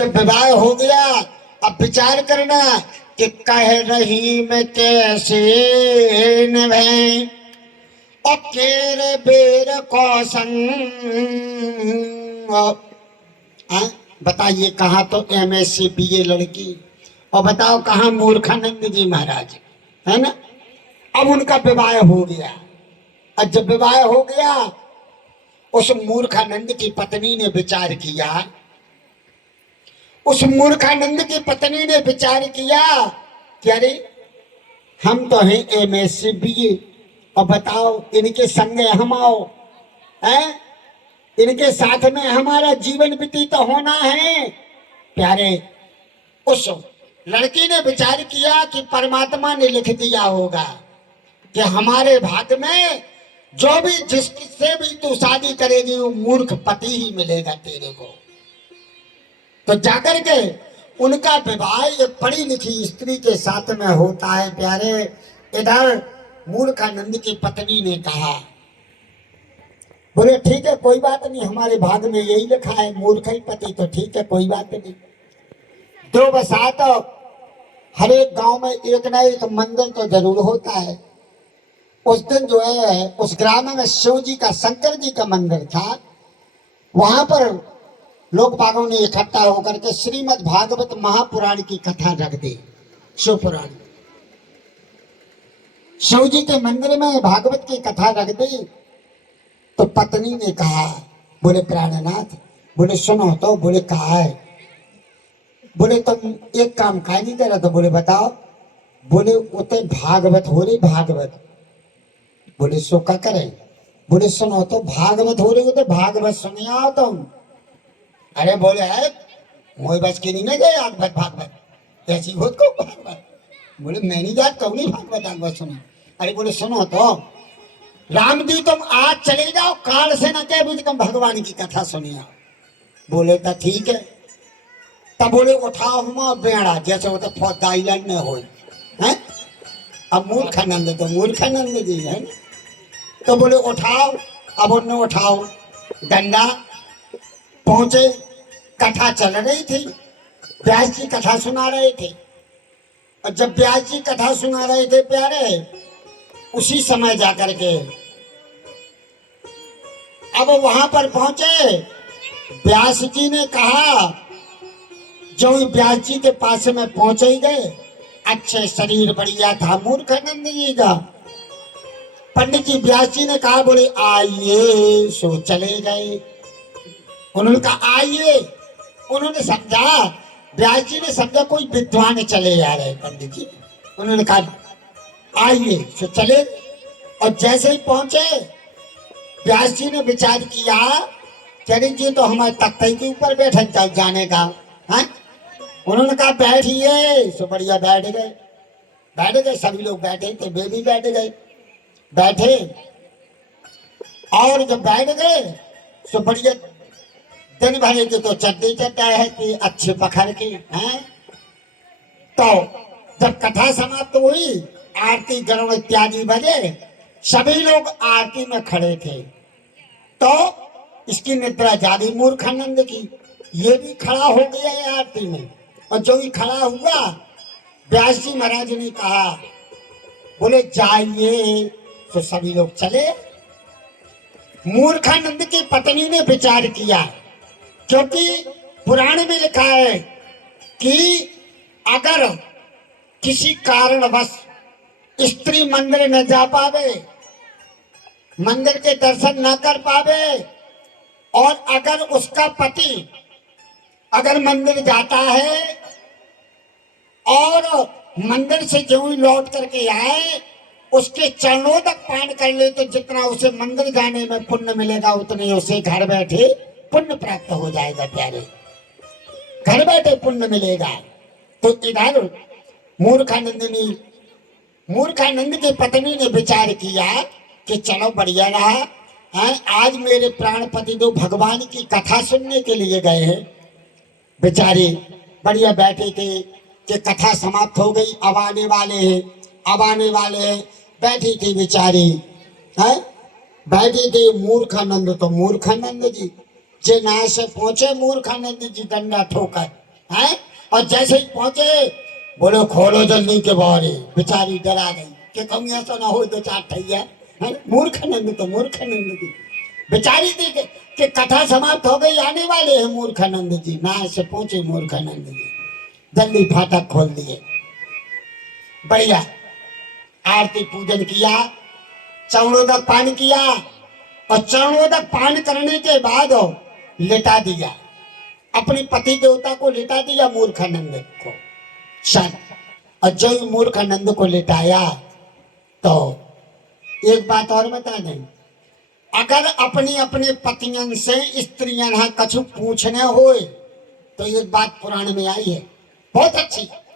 तो विवाह हो गया। अब विचार करना कि कह रही मैं कैसे निभाए और केरे बेर कौशन। बताइए कहाँ तो MSc BA लड़की और बताओ कहाँ मूर्खानंद जी महाराज, है ना। अब उनका विवाह हो गया और जब विवाह हो गया उस मूर्खानंद की पत्नी ने विचार किया, उस मूर्खानंद की पत्नी ने विचार किया कि अरे हम तो हैं MSc BA और बताओ इनके संग हम आओ, हैं इनके साथ में हमारा जीवन व्यतीत होना है। प्यारे उस लड़की ने विचार किया कि परमात्मा ने लिख दिया होगा कि हमारे भाग्य में जो भी जिससे भी तू शादी करेगी वो मूर्ख पति ही मिलेगा तेरे को। तो जाकर के उनका विवाह एक पढ़ी लिखी स्त्री के साथ में होता है। प्यारे इधर मूर्खानंद की पत्नी ने कहा, बोले ठीक है कोई बात नहीं, हमारे भाग में यही लिखा है मूर्ख ही पति, तो ठीक है कोई बात नहीं। दो बसात हर एक गांव में एक ना एक मंदिर तो जरूर होता है। उस दिन जो है उस ग्राम में शिव जी का शंकर जी का मंदिर था। वहां पर लोग बागों ने इकट्ठा होकर के श्रीमद् भागवत महापुराण की कथा रख दी। शिव पुराण शिव जी के मंदिर में भागवत की कथा रख दी। तो पत्नी ने कहा, बोले प्राणनाथ, बोले सुनो तो, बोले कहा है, बोले तुम एक काम का नहीं करा, तो बोले बताओ, बोले उते भागवत हो रही भागवत, बोले सो का करें, बोले सुनो तो भागवत हो रही हो तो भागवत सुनिया तुम। अरे बोले है मोई बस की नहीं गए भागवत भागवत ऐसी खुद को भागवत, बोले मैं नहीं जात कौन भागवत भागवत सुना। अरे बोले सुनो तो राम जी तुम आज चले जाओ काल से न कह तुम भगवान की कथा सुनिए। बोले तो ठीक है। तब बोले उठाओ हम बेड़ा जैसे वो तो फौजदारी लड़ने हो हैं। अब मूर्खानंद तो मूर्खानंद जी है ना, तो बोले उठाओ। अब उन्होंने उठाओ डंडा, पहुंचे, कथा चल रही थी, व्यास जी कथा सुना रहे थे। और जब व्यास जी कथा सुना रहे थे प्यारे, उसी समय जाकर के अब वहां पर पहुंचे। व्यास जी ने कहा, जो व्यास जी के पास में पहुंचे ही गए, अच्छे शरीर बढ़िया था मूर्खानंद जी का। पंडित जी व्यास जी ने कहा, बोले आइए, सो चले गए। उन्होंने कहा आइए, उन्होंने समझा, व्यास जी ने समझा कोई विद्वान चले जा रहे पंडित जी। उन्होंने कहा आइए, सो चले। और जैसे ही पहुंचे व्यास जी ने विचार किया, चरण जी तो हमारे तख्ते के ऊपर बैठे चल जाने का है। उन्होंने कहा बैठिए, सो बढ़िया बैठ गए। बैठ गए, सभी लोग बैठे थे, वे भी बैठ गए, बैठे। और जब बैठ गए सो बढ़िया दिन भर के तो चड्डी चड्डा है कि अच्छे पखर की हैं। तो जब कथा समाप्त हुई, आरती गरुड़ इत्यादि बजे, सभी लोग आरती में खड़े थे। तो इसकी निद्रा जागी मूर्खानंद की, ये भी खड़ा हो गया है आरती में। और जो ही खड़ा हुआ, व्यास जी महाराज ने कहा, बोले जाइए, तो सभी लोग चले। मूर्खानंद की पत्नी ने विचार किया, क्योंकि पुराण में लिखा है कि अगर किसी कारणवश स्त्री मंदिर न जा पावे, मंदिर के दर्शन न कर पावे, और अगर उसका पति अगर मंदिर जाता है और मंदिर से जो ही लौट करके आए, उसके चरणों तक पान कर ले, तो जितना उसे मंदिर जाने में पुण्य मिलेगा उतने उसे घर बैठे पुण्य प्राप्त हो जाएगा। प्यारे, घर बैठे पुण्य मिलेगा। तो इधर मूर्खानंद की पत्नी ने विचार किया कि चलो बढ़िया रहा है, आज मेरे प्राणपति जो भगवान की कथा सुनने के लिए गए हैं, बेचारे बढ़िया बैठे थे कि कथा समाप्त हो गई, अब आने वाले हैं, अब आने वाले हैं। बैठी थी बेचारी है, बैठी थी। मूर्खानंद तो मूर्खानंद जी जे ना से पहुंचे, मूर्खानंद जी डंडा ठोकर हैं। और जैसे ही पहुंचे बोले खोलो जल्दी के बारे, बेचारी डरा गई कि कहूँ ऐसा ना हो दो चार ठैया है। मूर्ख नंद तो मूर्ख नंद जी बेचारी थी कि कथा समाप्त हो गई, आने वाले हैं मूर्खानंद जी। ना से पहुंचे मूर्खानंद जी, जल्दी फाटक खोल दिए, बढ़िया आरती पूजन किया, चरणोदक पान किया, और चरणोदक पान करने के बाद लेटा दिया, अपने पति देवता को लेटा दिया मूर्खानंद को। सन और जो मूर्खानंद को लेटाया तो एक बात और बता दें, अगर अपनी अपने पतियन से स्त्रियां कछु पूछने होए तो एक बात पुराण में आई है बहुत अच्छी।